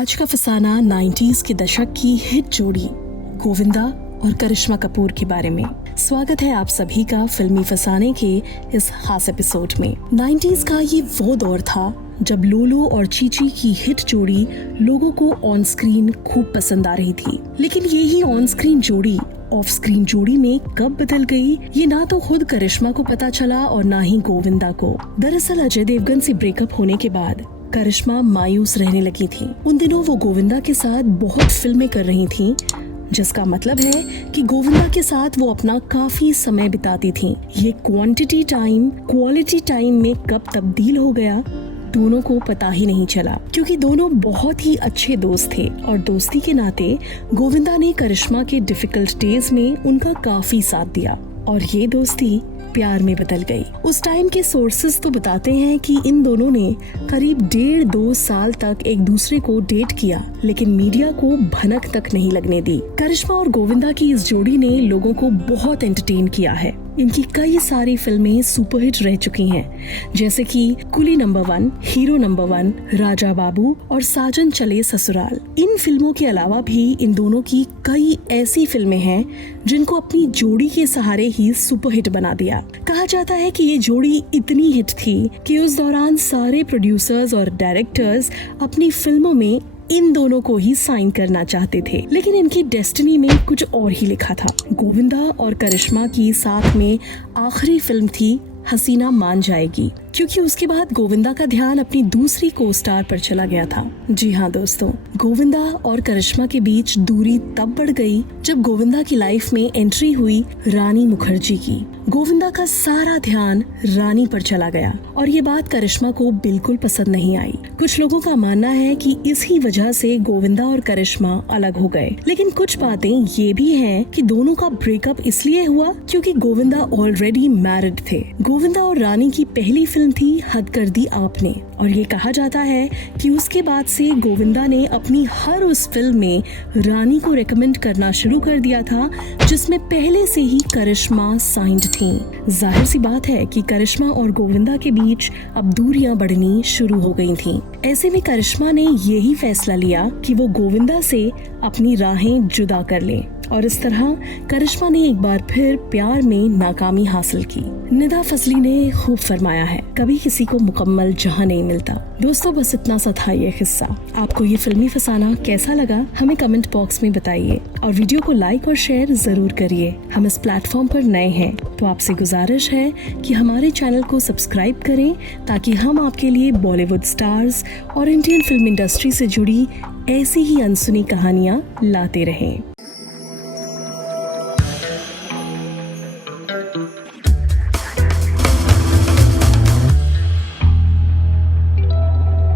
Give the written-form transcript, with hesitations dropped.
आज का फसाना 90s के दशक की हिट जोड़ी गोविंदा और करिश्मा कपूर के बारे में। स्वागत है आप सभी का फिल्मी फसाने के इस खास एपिसोड में। 90s का ये वो दौर था जब लोलो और चीची की हिट जोड़ी लोगों को ऑन स्क्रीन खूब पसंद आ रही थी, लेकिन यही ऑन स्क्रीन जोड़ी ऑफ स्क्रीन जोड़ी में कब बदल गई ये ना तो खुद करिश्मा को पता चला और ना ही गोविंदा को। दरअसल अजय देवगन से ब्रेकअप होने के बाद करिश्मा मायूस रहने लगी थी। उन दिनों वो गोविंदा के साथ बहुत फिल्में कर रही थी, जिसका मतलब है कि गोविंदा के साथ वो अपना काफी समय बिताती थी। ये क्वांटिटी टाइम क्वालिटी टाइम में कब तब्दील हो गया दोनों को पता ही नहीं चला, क्योंकि दोनों बहुत ही अच्छे दोस्त थे और दोस्ती के नाते गोविंदा ने करिश्मा के डिफिकल्ट डेज में उनका काफी साथ दिया और ये दोस्ती प्यार में बदल गई। उस टाइम के सोर्सेस तो बताते हैं कि इन दोनों ने करीब 1.5-2 साल तक एक दूसरे को डेट किया, लेकिन मीडिया को भनक तक नहीं लगने दी। करिश्मा और गोविंदा की इस जोड़ी ने लोगों को बहुत एंटरटेन किया है। इनकी कई सारी फिल्में सुपरहिट रह चुकी हैं, जैसे कि कुली number 1, hero number 1, Raja Babu और साजन चले ससुराल। इन फिल्मों के अलावा भी इन दोनों की कई ऐसी फिल्में हैं जिनको अपनी जोड़ी के सहारे ही सुपरहिट बना दिया। कहा जाता है कि ये जोड़ी इतनी हिट थी कि उस दौरान सारे प्रोड्यूसर्स और डायरेक्टर्स अपनी फिल्मों में इन दोनों को ही साइन करना चाहते थे, लेकिन इनकी डेस्टिनी में कुछ और ही लिखा था। गोविंदा और करिश्मा की साथ में आखिरी फिल्म थी हसीना मान जाएगी, क्योंकि उसके बाद गोविंदा का ध्यान अपनी दूसरी को स्टार पर चला गया था। जी हाँ दोस्तों, गोविंदा और करिश्मा के बीच दूरी तब बढ़ गई जब गोविंदा की लाइफ में एंट्री हुई रानी मुखर्जी की। गोविंदा का सारा ध्यान रानी पर चला गया और ये बात करिश्मा को बिल्कुल पसंद नहीं आई। कुछ लोगों का मानना है कि इसी वजह से गोविंदा और करिश्मा अलग हो गए, लेकिन कुछ बातें ये भी हैं कि दोनों का ब्रेकअप इसलिए हुआ क्योंकि गोविंदा ऑलरेडी मैरिड थे। गोविंदा और रानी की पहली फिल्म थी हद कर दी आपने, और ये कहा जाता है कि उसके बाद से गोविंदा ने अपनी हर उस फिल्म में रानी को रेकमेंड करना शुरू कर दिया था जिसमें पहले से ही करिश्मा साइंड थी। जाहिर सी बात है कि करिश्मा और गोविंदा के बीच अब दूरियां बढ़नी शुरू हो गई थीं। ऐसे में करिश्मा ने यही फैसला लिया कि वो गोविंदा से अपनी राहें जुदा कर ले, और इस तरह करिश्मा ने एक बार फिर प्यार में नाकामी हासिल की। निदा फजली ने खूब फरमाया है, कभी किसी को मुकम्मल जहां नहीं मिलता। दोस्तों बस इतना सा था ये किस्सा। आपको ये फिल्मी फसाना कैसा लगा हमें कमेंट बॉक्स में बताइए और वीडियो को लाइक और शेयर जरूर करिए। हम इस प्लेटफॉर्म पर नए हैं तो आपसे गुजारिश है कि हमारे चैनल को सब्सक्राइब करें ताकि हम आपके लिए बॉलीवुड स्टार्स और इंडियन फिल्म इंडस्ट्री से जुड़ी ऐसी ही अनसुनी कहानियाँ लाते रहें।